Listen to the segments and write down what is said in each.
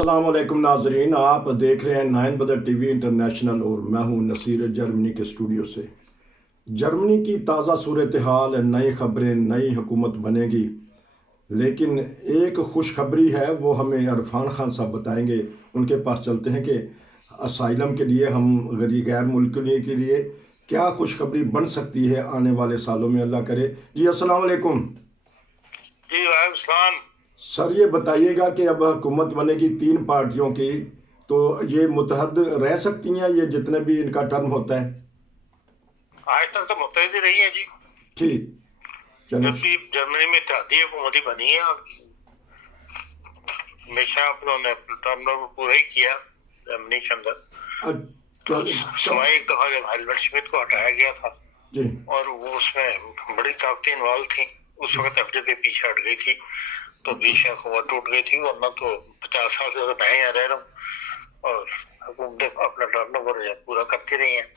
अस्सलाम वालेकुम नाजरीन, आप देख रहे हैं 9 बदर टीवी इंटरनेशनल और मैं हूं नसीर जर्मनी के स्टूडियो से। जर्मनी की ताज़ा सूरत हाल, नई खबरें, नई हुकूमत बनेगी, लेकिन एक खुशखबरी है, वो हमें इरफान खान साहब बताएंगे। उनके पास चलते हैं कि असाइलम के लिए, हम गैर मुल्कियों के लिए क्या खुशखबरी बन सकती है आने वाले सालों में, अल्लाह करे। जी अस्सलाम वालेकुम। जी वालेकुम। सर ये बताइएगा कि अब हुकूमत बनेगी 3 पार्टियों की, तो ये मुतहद रह सकती हैं, ये जितने भी इनका टर्म होता है? आज तक तो मुत्तहिद ही रही है जी। ठीक, जब चलिए। भी जर्मनी में इत्तेहादी हुकूमत ही बनी है और हमेशा उन्होंने टर्म पूरा ही किया जर्मनी के अंदर। सिवाय एक दफा जब हेलमट श्मिट को हटाया गया था जी, और वो उसमें बड़ी ताकतें इन्वॉल्व थी, उस वक्त एफडीपी पीछे हट गई थी तो बीच में हुकूमत टूट गई थी, वरना तो 50 साल से मैं यहाँ रह रहा हूँ और हुकूमतें अपना टर्न ओवर पूरा करती रही हैं।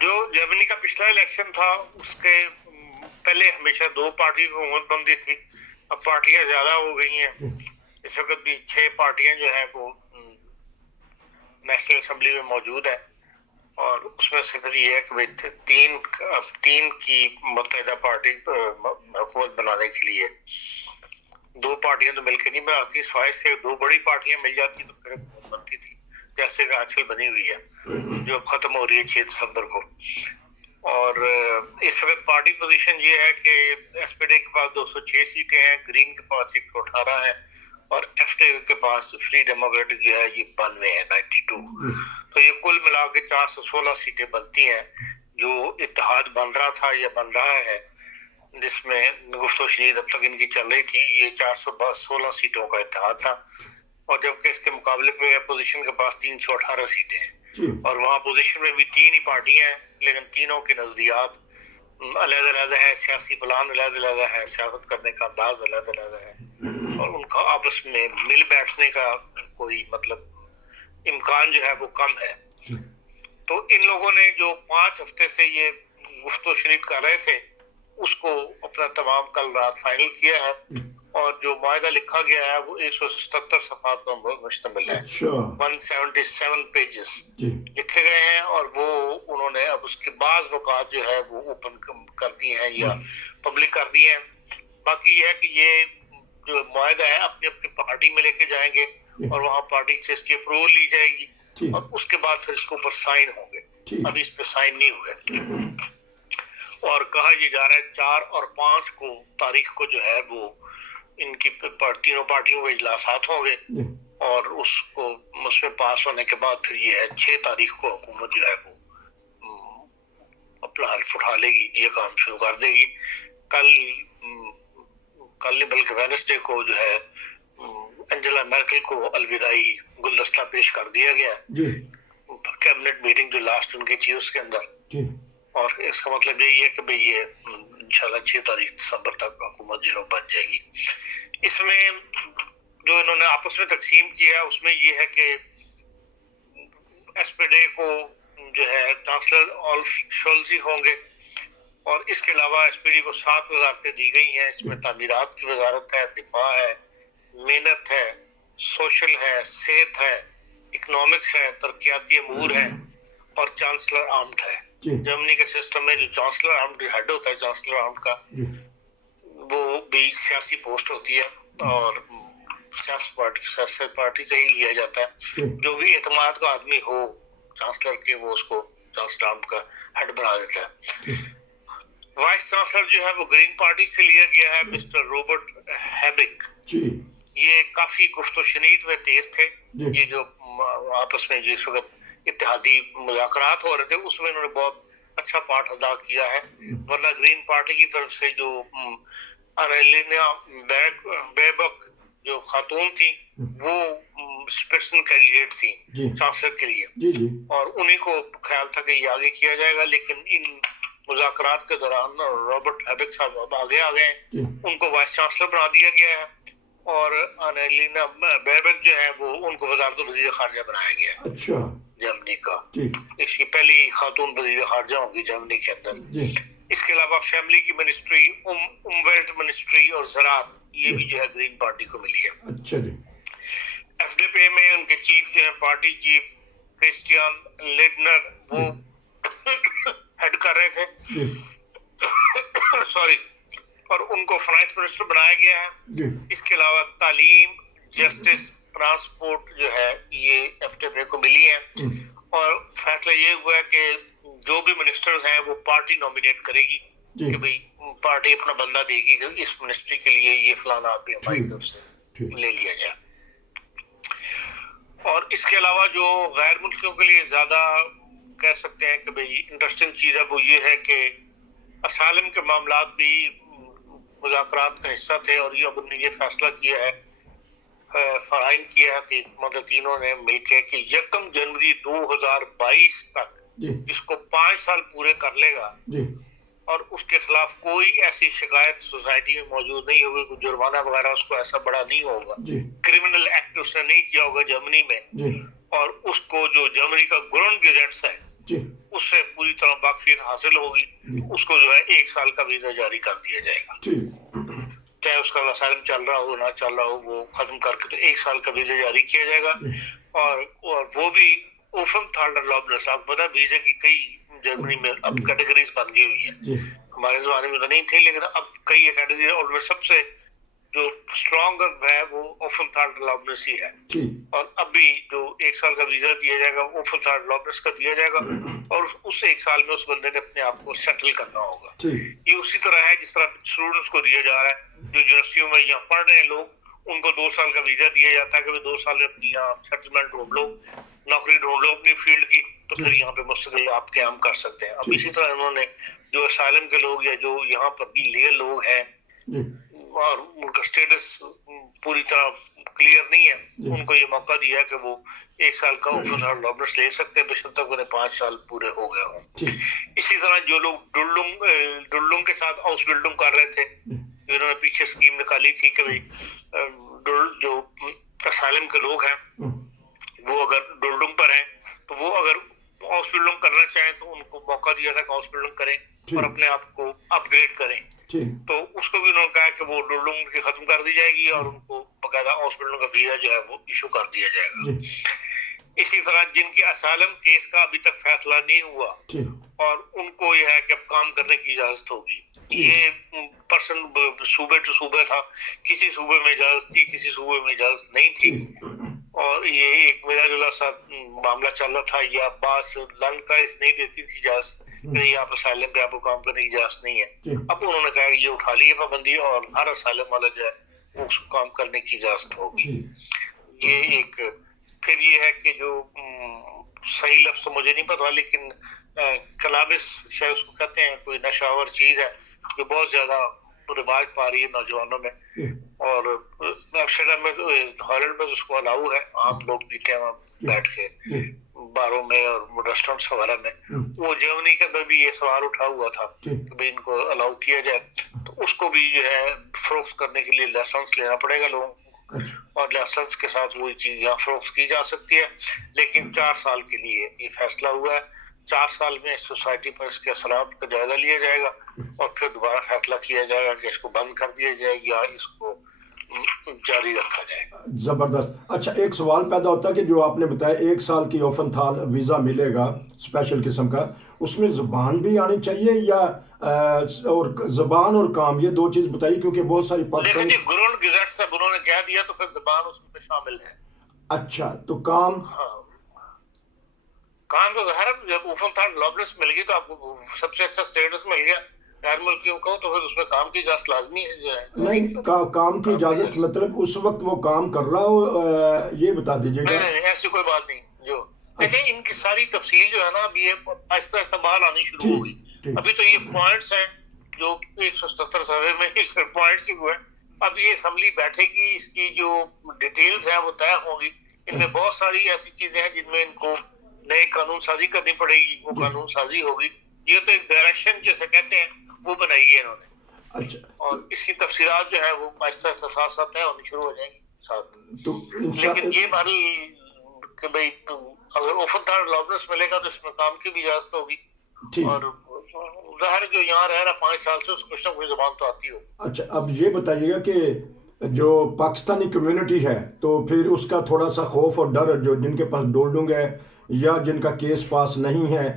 जो जर्मनी का पिछला इलेक्शन था उसके पहले हमेशा 2 पार्टी की हुकूमत बनती थी, अब पार्टियां ज्यादा हो गई हैं। इस वक्त भी 6 पार्टियां जो है वो नेशनल असेंबली में मौजूद है और उसमें से फिर ये है कि तीन की मुत्तहिदा पार्टी हुकूमत बनाने के लिए 2 पार्टियां तो मिलकर नहीं बनाती, सिवाय से 2 बड़ी पार्टियां मिल जाती तो फिर हुकूमत बनती थी, जैसे कि आजकल बनी हुई है जो खत्म हो रही है 6 दिसंबर को। और इस वक्त पार्टी पोजीशन ये है कि एसपीडी के पास 206 सीटें हैं, ग्रीन के पास 118 है और एफडीपी के पास फ्री डेमोक्रेटिक जो है ये 92 है, 92। तो ये कुल मिला के 416 सीटें बनती हैं। जो इत्तेहाद बन रहा था या बन रहा है, जिसमें गुफ्तो शनीद अब तक इनकी चल रही थी, ये 416 सीटों का इत्तेहाद था और जबकि इसके मुकाबले पे अपोजिशन के पास 318 सीटें हैं और वहाँ अपोजिशन में भी 3 ही पार्टियां हैं, लेकिन तीनों के नजरियात अलग-अलग है, सियासी प्लान अलग-अलग है, सियासत करने का अंदाज अलग-अलग है और उनका आपस में मिल बैठने का कोई मतलब इम्कान जो है वो कम है। तो इन लोगों ने जो 5 हफ्ते से ये गुफ्तो शनीद कर रहे थे उसको अपना तमाम कल रात फाइनल किया है और जो मायदा लिखा गया है वो 177 सफ़हात पर मुश्तमिल है। 177 पेजेस लिखे गए हैं और वो उन्होंने अब उसके बाद वक़ात जो है वो ओपन कर दिए हैं या पब्लिक कर दिए हैं। बाकी ये है कि ये जो मायदा है अपनी अपनी पार्टी में लेके जाएंगे और वहाँ पार्टी से इसकी अप्रूवल ली जाएगी और उसके बाद फिर इसके ऊपर साइन होंगे। अभी इस पे साइन नहीं हुए और कहा ये जा रहा है 4 और 5 को तारीख को जो है वो इनकी तीनों पार्टियों के इजलासात होंगे और उसको उसमें पास होने के बाद फिर ये है 6 तारीख को हुकूमत जो है वो अपना हल्फ उठा लेगी, ये काम शुरू कर देगी। कल नहीं बल्कि वेडनेसडे को जो है एंजेला मर्केल को अलविदाई गुलदस्ता पेश कर दिया गया, कैबिनेट मीटिंग जो लास्ट उनकी थी उसके अंदर, और इसका मतलब यही है कि भाई ये इंशाल्लाह 6 तारीख दिसंबर तक हुकूमत जो है बन जाएगी। इसमें जो इन्होंने आपस में तकसीम किया है उसमें ये है कि एसपीडी को जो है चांसलर ऑल्फ शोल्ज होंगे और इसके अलावा एसपीडी को 7 वजारतें दी गई हैं। इसमें तामीरात की वजारत है, दिफा है, मेहनत है, सोशल है, सेहत है, इकोनॉमिक्स है, तरक्याती अमूर है और चांसलर आर्म्ड है। जर्मनी के सिस्टम में जो चांसलर आर्म्ड हेड होता है, चांसलर आर्म्ड का, वो भी सियासी पोस्ट होती है और सियासी पार्टी से ही लिया जाता है। जो भी एतमाद का आदमी हो चांसलर के, वो उसको चांसलर आर्म्ड का हेड बना देता है। वाइस चांसलर जो है वो ग्रीन पार्टी से लिया गया है, मिस्टर रॉबर्ट हैबिक। ये काफी गुफ्तो शनीद में तेज थे। ये जो आपस में जिस वक्त इत्तेहादी मुज़ाकरात हो रहे थे उसमें इन्होंने बहुत अच्छा पार्ट अदा किया है, वरना ग्रीन पार्टी की तरफ से जो अनेलिना बेबक जो खातून थी वो स्पेशल कैंडिडेट थी चांसलर के लिए और उन्हीं को ख्याल था कि ये आगे किया जाएगा, लेकिन इन मुज़ाकरात के दौरान रॉबर्ट हैबिक साहब अब आगे आ गए, उनको वाइस चांसलर बना दिया गया है और अनेलिना बेबक जो है वो उनको वज़ारत वज़ीर खारजा बनाया गया है। अच्छा। जर्मनी का इसकी पहली खातून वज़ीर खारजा होगी जर्मनी के अंदर। इसके अलावा फैमिली की मिनिस्ट्री, वेल्थ मिनिस्ट्री और ज़राअत, ये भी जो है ग्रीन पार्टी को मिली है। अच्छा जी। UK میں ان کے چیف جو ہے پارٹی چیف کرسٹیان لیڈنر وہ ہیڈ کر رہے تھے سوری، اور ان کو فائنانس منسٹر بنایا گیا ہے. اس کے علاوہ تعلیم، جسٹس، ٹرانسپورٹ جو ہے یہ FWA کو ملی ہے، اور فیصلہ یہ ہوا ہے کہ جو بھی منسٹرز ہیں وہ پارٹی نومینیٹ کرے گی کہ بھئی پارٹی اپنا بندہ دے گی کہ اس منسٹری کے لیے یہ فلانا آدمی ہماری طرف سے لے لیا جائے. اور اس کے علاوہ جو غیر ملکیوں کے لیے زیادہ کہہ سکتے ہیں کہ بھئی انٹرسٹنگ چیز ہے وہ یہ ہے کہ اسائلم کے معاملات بھی مذاکرات کا حصہ تھے، اور یہ اب نے یہ فیصلہ کیا ہے، فراہم کیا ہے مطلب تینوں نے مل کے کہ 1 جنوری 2022 تک جس کو 5 سال پورے کر لے گا اور اس کے خلاف کوئی ایسی شکایت سوسائٹی میں موجود نہیں ہوگی، کوئی جرمانہ وغیرہ اس کو ایسا بڑا نہیں ہوگا، کرمنل ایکٹ اس نے نہیں کیا ہوگا جرمنی میں، اور اس کو جو جرمنی کا گرونڈ گیزٹس ہے اس سے پوری طرح واقفیت حاصل ہوگی، اس کو جو ہے 1 سال کا ویزا جاری کر دیا جائے گا، چاہے اس کا اسائلم چل رہا ہو نہ چل رہا ہو، وہ ختم کر کے تو 1 سال کا ویزا جاری کیا جائے گا. اور وہ بھی اوفن تھالڈر لابنس، آپ پتا ویزے کی کئی جرمنی میں اب کیٹیگریز بن گئی ہوئی ہیں، ہمارے زمانے میں تو نہیں تھی لیکن اب کئی کیٹیگریز، اور میں سب سے جو اسٹرانگ ہے وہ اوفن تھالڈر لابنس ہی ہے، اور ابھی جو 1 سال کا ویزا دیا جائے گا اوفن تھالڈر لابنس کا دیا جائے گا، اور اس 1 سال میں اس بندے نے اپنے آپ کو سیٹل کرنا ہوگا. یہ اسی طرح ہے جس طرح اسٹوڈنٹس کو دیا جا رہا ہے، جو یونیورسٹیوں میں یہاں پڑھ رہے ہیں لوگ، ان کو 2 سال کا ویزا دیا جاتا ہے کہ 2 سال میں اپنی یہاں سیٹلمنٹ ڈھونڈ لو، نوکری ڈھونڈ لو اپنی فیلڈ کی، تو پھر یہاں پہ مستقل آپ قیام کر سکتے ہیں. اب اسی طرح انہوں نے جو اسائلم کے لوگ یا جو یہاں پر لیگل لوگ ہیں اور ان کا اسٹیٹس پوری طرح کلیئر نہیں ہے، ان کو یہ موقع دیا کہ وہ 1 سال کا اوفن تھالڈر لابنس لے سکتے ہیں بشرط تک انہیں 5 سال پورے ہو گئے ہوں. اسی طرح جو لوگ ڈلڈنگ کے ساتھ ہاؤس بلڈنگ کر رہے تھے، انہوں نے پیچھے اسکیم نکالی تھی کہ جو اسائلم کے لوگ ہیں وہ اگر ڈلڈنگ پر ہیں تو وہ اگر ہاؤس بلڈنگ کرنا چاہیں تو ان کو موقع دیا تھا کہ ہاؤس بلڈنگ کریں اور اپنے آپ کو اپ گریڈ کریں. تو اس کو بھی انہوں نے کہا کہ وہ ڈلڈنگ کی ختم کر دی جائے گی اور ان کو باقاعدہ ہاؤس بلڈنگ کا ویزا جو ہے وہ ایشو کر دیا جائے گا. اسی طرح جن کے اسائلم کیس کا ابھی تک فیصلہ نہیں ہوا اور ان کو یہ ہے کہ اب کام کرنے کی اجازت ہوگی. یہ پرسن صوبے ٹو صوبے تھا، کسی صوبے میں اجازت تھی کسی صوبے میں اجازت نہیں تھی، اور یہ ایک میرا جو ساتھ معاملہ چل رہا تھا، یہ عباس لنکرائز نہیں دیتی تھی اجازت کہ یہ آپ اسائلم پہ آپ کو کام کرنے کی اجازت نہیں ہے. اب انہوں نے کہا کہ یہ اٹھا لی ہے پابندی اور ہر اسائلم والا جو ہے اس کو کام کرنے کی اجازت ہوگی. یہ ایک پھر یہ ہے کہ جو صحیح لفظ تو مجھے نہیں پتا لیکن کلابس شاید اس کو کہتے ہیں، کوئی نشہ آور چیز ہے جو بہت زیادہ رواج پا رہی ہے نوجوانوں میں، اور ایمسٹرڈیم میں ہالینڈ میں اس کو الاؤ ہے، عام لوگ پیتے ہیں وہاں بیٹھ کے باروں میں اور ریسٹورینٹس وغیرہ میں. وہ جرمنی کے اندر بھی یہ سوال اٹھا ہوا تھا کہ بھائی ان کو الاؤ کیا جائے، تو اس کو بھی جو ہے فروخت کرنے کے لیے لائسنس لینا پڑے گا لوگوں کو، اور لائسنس کے ساتھ وہی چیز یہاں فروخت کی جا سکتی ہے، لیکن 4 سال کے لیے یہ فیصلہ ہوا ہے. 4 سال میں سوسائٹی پر اس کے اثرات کا جائزہ لیا جائے گا اور پھر دوبارہ فیصلہ کیا جائے گا کہ اس کو بند کر دیا جائے یا اس کو جاری رکھا جائے. زبردست. اچھا ایک سوال پیدا ہوتا ہے کہ جو آپ نے بتایا 1 سال کی اوفن تھال ویزا ملے گا اسپیشل قسم کا، اس میں زبان بھی آنی چاہیے یا اور زبان اور کام، یہ 2 چیز بتائیے کیونکہ بہت ساری لیکن جی گرونڈ گزٹ سے انہوں نے کہہ دیا تو پھر زبان اس میں شامل ہے. اچھا تو کام، کام تو ظاہر ہے جب اوفن تھالڈر لابنس مل گئی تو آپ کو سب سے اچھا اسٹیٹس مل گیا غیر ملکیوں کو، تو پھر اس میں کام کی اجازت لازمی ہے جو ہے. نہیں کام کی اجازت مطلب اس وقت وہ کام کر رہا ہو یہ بتا دیجیے گا. نہیں ایسی کوئی بات نہیں. جو دیکھیں ان کی ساری تفصیل جو ہے نا اب یہ آہستہ آہستہ باہر آنی شروع ہوگی. ابھی تو یہ پوائنٹس ہیں جو 177 صفحے میں پوائنٹس ہی ہوئے. اب یہ اسمبلی بیٹھے گی، اس کی جو ڈیٹیلز ہیں وہ طے ہوں گی. ان میں بہت ساری ایسی چیزیں ہیں جن میں ان کو نئے قانون سازی کرنی پڑے گی، وہ قانون سازی ہوگی. یہ تو ایک ڈائریکشن جیسے کہتے ہیں وہ بنائی ہے انہوں نے، اور اس کی تفصیلات جو ہے وہ آہستہ آہستہ ساتھ ساتھ طے ہونی شروع ہو جائیں گی ساتھ. لیکن یہ بھاری کہ بھائی اگر اوفن تھالڈر لابنس ملے گا تو اس میں کام کی بھی اجازت ہوگی، اور ظاہر جو یہاں رہ رہا 5 سال سے اس کو کچھ نہ کوئی زبان تو آتی ہو. اچھا اب یہ بتائیے گا کہ जो पाकिस्तानी कम्युनिटी है तो फिर उसका थोड़ा सा खौफ और डर, जो जिनके पास डोल्डुंग है या जिनका केस पास नहीं है,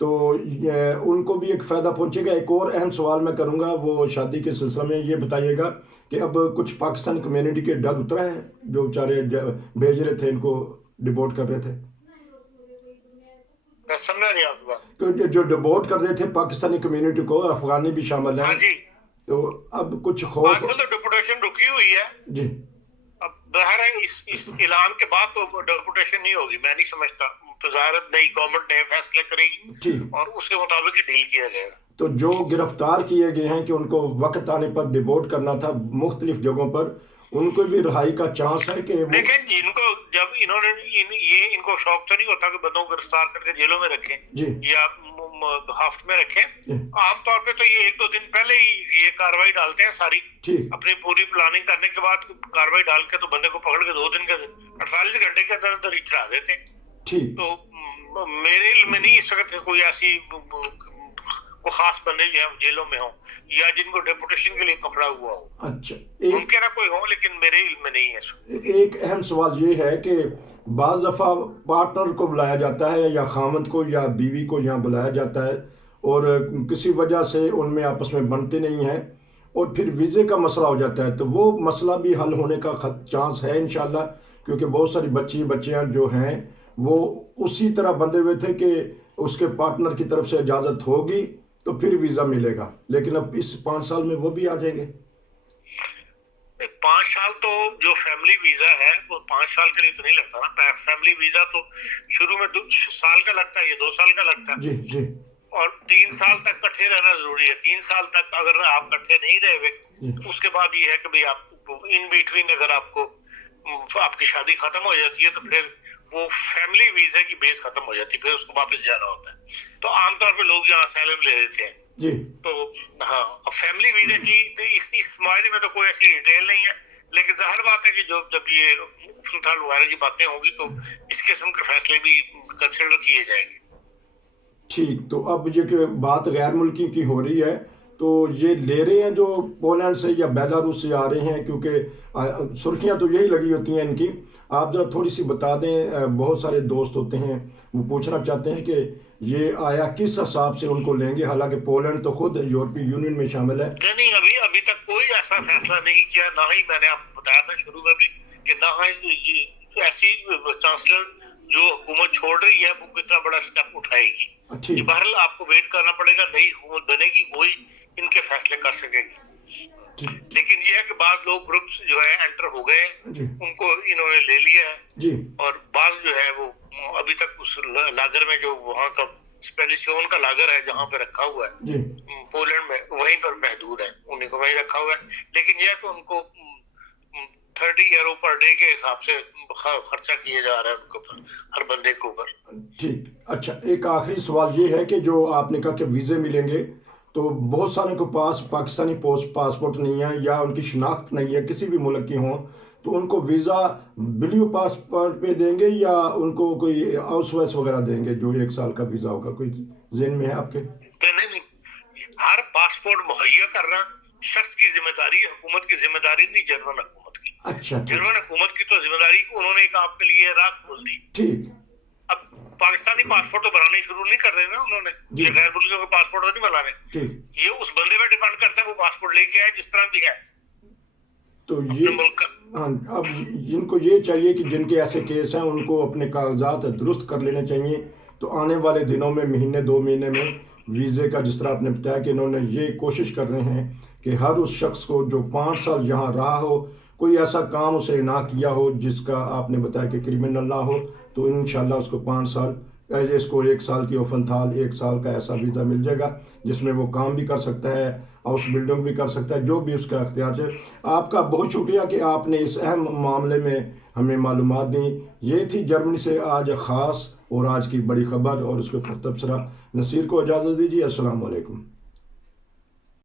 तो उनको भी एक फ़ायदा पहुंचेगा। एक और अहम सवाल मैं करूंगा, वो शादी के सिलसिले में ये बताइएगा कि अब कुछ पाकिस्तानी कम्युनिटी के डर उतरा है, जो बेचारे भेज रहे थे, इनको डिपोर्ट कर रहे थे। मैं समझा नहीं आपकी बात। तो जो डिपोर्ट कर रहे थे पाकिस्तानी कम्युनिटी को, अफगानी भी शामिल हाँ हैं, जी, तो अब कुछ खौफ। आजकल तो डिपोटेशन रुकी हुई है। जी अब ज़ाहिर है इस ऐलान के बाद तो डिपोटेशन नहीं होगी, मैं नहीं समझता। तो ज़ाहिर है नई गवर्नमेंट नए फैसले करेगी ठीक। और उसके मुताबिक ही डील किया जाएगा। तो जो गिरफ्तार किए गए हैं कि उनको वक्त आने पर डिपोर्ट करना था मुख्तलिफ जगहों पर, उनको भी रिहाई का चांस है कि वो... लेकिन जिनको जब इन्होंने इनको शौक तो नहीं होता कि बंदों को गिरफ्तार करके जेलों में रखें जी या हाफ्ट में रखें। जी। आमतौर पे तो ये 1-2 दिन पहले ही ये कार्रवाई डालते हैं सारी, ठीक अपनी पूरी प्लानिंग करने के बाद कार्रवाई डाल के तो बंदे को पकड़ के 2 दिन के 48 घंटे के अंदर अंदर ही चढ़ा देते हैं। ठीक। तो मेरे इल्म में नहीं इस वक्त कोई ऐसी को खास बंदे जो है जेलों में हो या जिनको डेपुटेशन के लिए पकड़ा हुआ हो। अच्छा, उनके ना कोई हो, लेकिन मेरे इल्म में नहीं है। एक अहम सवाल ये है कि बाज़ दफ़ा पार्टनर को बुलाया जाता है या खामद को या बीवी को यहाँ बुलाया जाता है और किसी वजह से उनमें आपस में बनते नहीं हैं और फिर वीज़े का मसला हो जाता है, तो वो मसला भी हल होने का चांस है इंशाल्लाह, क्योंकि बहुत सारी बच्चियाँ जो हैं वो उसी तरह बंधे हुए थे कि उसके पार्टनर की तरफ से इजाज़त होगी तो फिर वीज़ा मिलेगा, लेकिन अब इस 5 साल में वो भी आ जाएंगे। 5 साल तो जो फैमिली वीजा है वो 5 साल के लिए तो नहीं लगता ना। फैमिली वीजा तो शुरू में 2 साल का लगता है, ये 2 साल का लगता है जी जी। और 3 साल तक इकट्ठे रहना जरूरी है। 3 साल तक अगर आप इकट्ठे नहीं रहे हुए, उसके बाद ये है कि भाई आप इन बिटवीन अगर आपकी शादी खत्म हो जाती है तो फिर वो फैमिली वीजा की बेस खत्म हो जाती है, फिर उसको वापस जाना होता है। तो आमतौर पे लोग यहाँ असylum ले लेते हैं जी। तो हाँ, अब फैमिली वीजा की इस मायने में तो कोई ऐसी डिटेल नहीं है, लेकिन जाहिर बात है कि जब ये फिलहाल वगैरह की बातें होंगी तो इस किस्म के फैसले भी कंसिडर किए जाएंगे। ठीक, तो अब ये कि बात गैर मुल्की की हो रही है, तो ये ले रहे हैं जो पोलैंड से या बेलारूस से आ रहे हैं, क्योंकि सुर्खियां तो यही लगी होती हैं इनकी। आप जरा थोड़ी सी बता दें, बहुत सारे दोस्त होते हैं वो पूछना चाहते हैं कि ये आया किस हिसाब से उनको लेंगे, हालांकि पोलैंड तो खुद यूरोपीय यूनियन में शामिल है। नहीं, अभी तक कोई ऐसा फैसला नहीं किया, ना ही मैंने आपको बताया था शुरू में भी कि ना ही ऐसी चांसलर जो हुकूमत छोड़ रही है वो कितना बड़ा स्टेप उठाएगी। बहरहाल आपको वेट करना पड़ेगा, नई हुकूमत बनेगी वही इनके फैसले कर सकेगी। लेकिन ये है कि बाद लोग ग्रुप्स जो है एंटर हो गए, उनको इन्होंने ले लिया है जी। और बाद जो है वो अभी तक उस लागर में जो वहाँ का स्पेलिसियोन का लागर है जहाँ पे रखा हुआ है पोलैंड में, वहीं पर महदूद है, उन्हीं को वहीं रखा हुआ है। लेकिन यह कि उनको 30 यूरो पर डे के हिसाब से खर्चा किया जा रहा है उनके ऊपर, हर बंदे के ऊपर। ठीक। अच्छा, एक आखिरी सवाल ये है कि जो आपने कहा कि वीज़े मिलेंगे, तो बहुत सारे के पास पाकिस्तानी पासपोर्ट नहीं है या उनकी शनाख्त नहीं है किसी भी मुल्क की हों, तो उनको वीज़ा ब्लू पासपोर्ट पे देंगे या उनको कोई हाउस वाइस वगैरह देंगे जो 1 साल का वीज़ा होगा, कोई ज़हन में है आपके? नहीं, हर पासपोर्ट मुहैया करना शख्स की जिम्मेदारी है, हुकूमत की जिम्मेदारी नहीं, जर्मन हुकूमत की। अच्छा, जर्मन हुकूमत की तो जिम्मेदारी उन्होंने एक आपके लिए राह खोल दी। ठीक। अब पाकिस्तानी पासपोर्ट तो बनाने शुरू नहीं कर रहे ना उन्होंने, ये गैर मुल्कियों के पासपोर्ट तो नहीं बना रहे। ये उस बंदे पे डिपेंड करता है वो पासपोर्ट लेके आए जिस तरह भी है तो ये मुल्क का। हाँ, अब इनको ये चाहिए कि जिनके ऐसे केस हैं उनको अपने कागजात दुरुस्त कर लेने चाहिए, तो आने वाले दिनों में महीने 2 महीने में वीज़े का, जिस तरह आपने बताया कि इन्होंने ये कोशिश कर रहे हैं कि हर उस शख्स को जो 5 साल यहाँ रहा हो, कोई ऐसा काम उसे ना किया हो जिसका आपने बताया कि क्रिमिनल ना हो, तो इंशाल्लाह उसको 5 साल, इसको 1 साल की ओफनथाल 1 साल का ऐसा वीज़ा मिल जाएगा जिसमें वो काम भी कर सकता है, हाउस बिल्डिंग भी कर सकता है, जो भी उसका इख्तियार है। आपका बहुत शुक्रिया कि आपने इस अहम मामले में हमें मालूमात दी। ये थी जर्मनी से आज ख़ास और आज की बड़ी खबर, और उसके ऊपर तबसरा। नसीर को इजाज़त दीजिए। अस्सलाम वालेकुम।